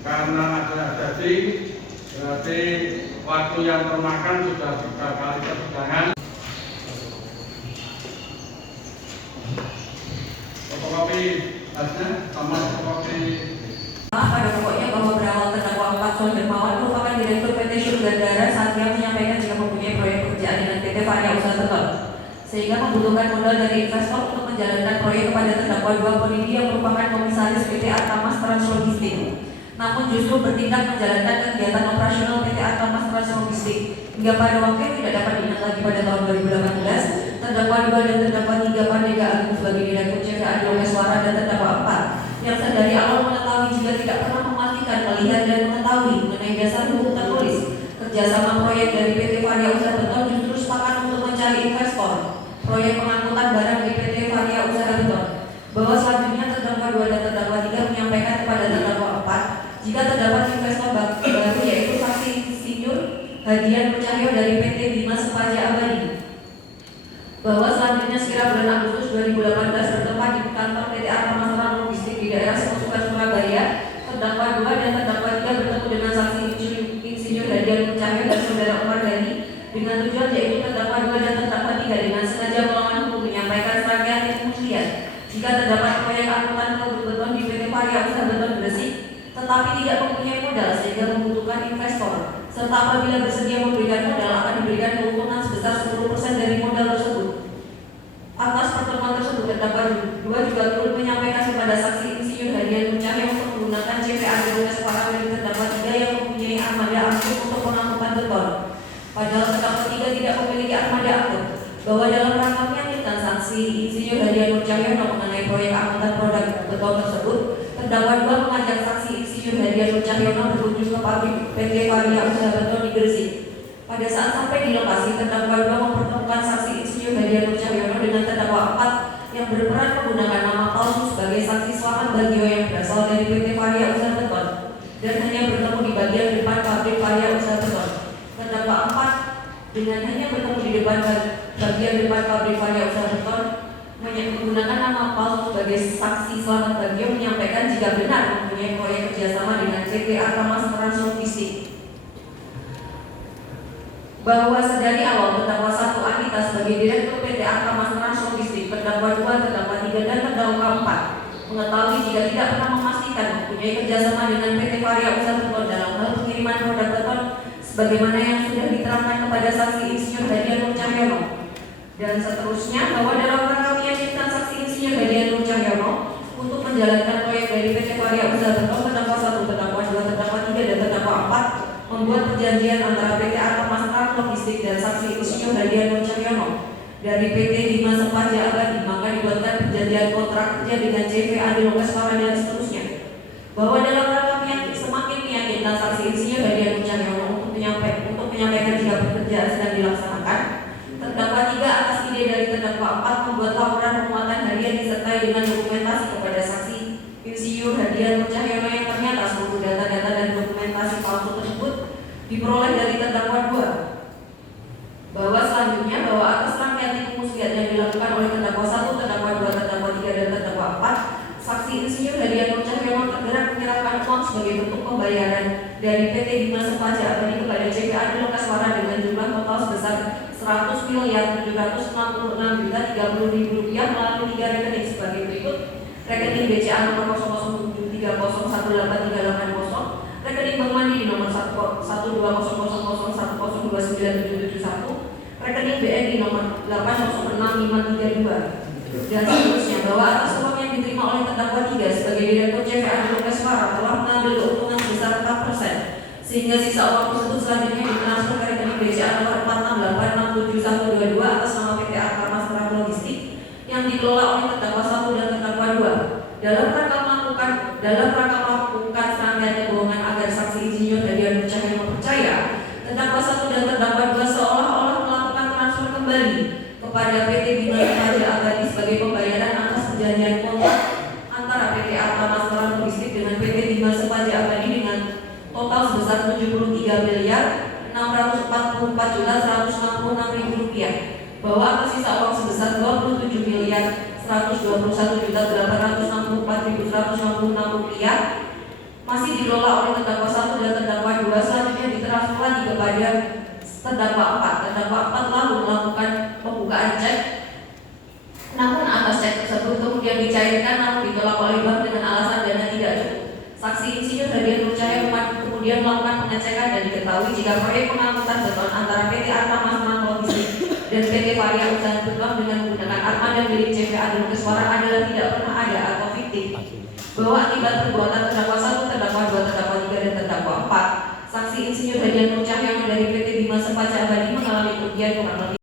karena ada jadi berarti waktu yang termakan sudah 3 kali persidangan. Fotokopi hasilnya sama fotokopi. Pada pokoknya bahwa berawal terdakwa 4 Son Dermawan merupakan Direktur PT Syurgandara saat dia menyampaikan jika mempunyai proyek pekerjaan dengan PT Varia Usaha Beton, sehingga membutuhkan modal dari investor untuk menjalankan proyek kepada terdakwa 2 Ponidi yang merupakan komisaris PT Artamas Translogistik. Namun justru bertindak menjalankan kegiatan operasional PT Artamas Translogistik hingga pada waktu yang tidak dapat diingat lagi pada tahun 2018, terdakwa 2 dan terdakwa 3 Pandega Agung sebagai Direktur CVA di Longswara dan terdakwa 4 yang sedari awal mengetahui jika tidak pernah memastikan, melihat dan mengetahui mengenai dasar hukum tertulis kerjasama proyek dari PT Varia Usaha Beton justru sepakat untuk mencari investor proyek pengangkutan barang di PT Varia Usaha Beton. Bahwa selanjutnya terdakwa 2 dan terdakwa 3 menyampaikan kepada terdakwa 4 jika terdapat investor baru yaitu saksi insinyur Hadian Nur Cahyo dari PT Bima Sepaja Abadi. Bahwa selanjutnya sekira bulan Agustus 2018 bertempat di kantor PT Artamas Translogistik di daerah Sekosukan Surabaya, terdakwa 2 dan terdakwa 3 bertemu dengan saksi insinyur Hadian Nur Cahyo dan saudara Umar Dhani dengan tujuan yaitu terdakwa 2 dan terdakwa 3 dengan sengaja melawan hukum menyampaikan serangkaian muslihat jika terdapat proyek angkutan produk beton di PT Varia Usaha Beton Gresik tetapi tidak mempunyai modal sehingga membutuhkan investor, serta apabila bersedia memberikan modal akan diberikan keuntungan sebesar 10% dari modal tersebut. Atas pertemuan tersebut, terdakwa 2 juga turut menyampaikan kepada saksi insinyur Hadian Nur Cahyo untuk menggunakan CPA di Longswara dari terdakwa 3 yang mempunyai armada angkut untuk pengangkutan beton. Padahal terdakwa 3 tidak memiliki armada angkut. Bahwa dalam rangka meyakinkan saksi insinyur Hadian Nur Cahyo mengenai proyek angkutan produk beton tersebut, terdakwa 2 mengajak saksi insinyur Hadian Nur Cahyo berkunjung ke pabrik PT Varia Usaha Beton di Gresik. Pada saat sampai di lokasi, terdakwa 2 mempertemukan saksi insinyur Hadian Nur Cahyo dengan terdakwa 4 yang berperan menggunakan nama palsu sebagai saksi Selamat Bagio yang berasal dari PT Varia Usaha Beton dan hanya bertemu di bagian depan pabrik Varia Usaha Beton. Terdakwa 4 dengan hanya bertemu di depan bagian depan pabrik Varia Usaha Beton menggunakan nama palsu sebagai saksi Selamat Bagio menyampaikan jika benar mempunyai proyek kerjasama dengan PT Artamas Translogistik. Bahwa sedari awal terdakwa 1 Anita sebagai Direktur PT Artamas Translogistik, terdakwa 2, terdakwa 3 dan terdakwa 4 mengetahui jika tidak pernah memastikan mempunyai kerjasama dengan PT Varia Usaha Beton dalam hal pengiriman produk beton sebagaimana yang sudah diterangkan kepada saksi insinyur Hadian Nur Cahyo. Dan seterusnya bahwa dalam rangka meyakinkan saksi insinyur Hadian Nur Cahyo untuk menjalankan proyek dari PT Varia Usaha Beton, terdakwa 1, terdakwa 2, terdakwa 3 dan terdakwa 4 membuat perjanjian antara PT Artamas Translogistik dan saksi insinyur Hadian Nur Cahyo dari PT Bima Sepaja Abadi, maka dibuatkan perjanjian kontrak kerja dengan CVA di Longswara dan seterusnya. Bahwa dalam rangka semakin meyakinkan saksi insinyur Hadian Nur Cahyo untuk menyampaikan jika pekerjaan sedang dilaksanakan, terdakwa 3 atas ide dari terdakwa 4 membuat laporan penguatan harian disertai dengan dokumentasi kepada saksi insinyur Hadian Nur Cahyo yang ternyata seluruh data-data dan dokumentasi palsu tersebut diperoleh dari terdakwa 2. Bahwa selanjutnya bahwa atas rangkaian tipu muslihat yang dilakukan oleh terdakwa 1, terdakwa 2, terdakwa 3 dan terdakwa 4, saksi insinyur Hadian Nur Cahyo tergerak menyerahkan uang sebagai bentuk pembayaran dari PT Bima Sepaja Abadi kepada CPA di Longswara dengan jumlah total sebesar 100.766.030.000 rupiah melalui 3 rekening sebagai berikut: rekening BCA nomor 0073018380, rekening Bank Mandiri nomor 1200010297771, rekening BNI nomor 8065332 dan seterusnya. Bahwa atas uang yang diterima oleh terdakwa 3 sebagai Direktur CVA di Longswara telah mengambil keuntungan sebesar 4%, sehingga sisa uang tersebut selanjutnya ditransfer ke rekening BCA nomor 468671122 atas nama PT Artamas Translogistik yang dikelola oleh terdakwa 1 dan terdakwa 2 dalam rangka melakukan serangkaian kebohongan agar saksi insinyur Hadian Nur Cahyo percaya terdakwa 1 dan terdakwa 2 seolah-olah melakukan transfer kembali kepada PT Bima Sepaja Abadi sebagai pembayaran atas perjanjian kontrak antara PT Artamas Translogistik dengan PT Bima Sepaja Abadi dengan total sebesar 73.644.166.000 rupiah. Bahwa atas sisa uang sebesar 27.121.864.166 rupiah masih dikelola oleh terdakwa 1 dan terdakwa 2, selanjutnya ditransfer lagi kepada terdakwa 4. Terdakwa 4 lalu melakukan pembukaan cek, namun atas cek tersebut kemudian dicairkan namun ditolak oleh bank dengan alasan dana tidak cukup. Saksi Insinyur Hadian Nur Cahya kemudian melakukan pengecekan dan diketahui jika proyek pengangkutan beton antara PT Arta Masman Logistik dan PT Varia Usaha Beton dengan menggunakan armada milik CV Adil Keswara adalah tidak pernah ada atau fiktif. Bahwa akibat perbuatan terdakwa 1, terdakwa 2, terdakwa 3, dan terdakwa 4, saksi Insinyur Hadian Nur Cahya dari PT Bima Sepaca Abadi mengalami kerugian kurang lebih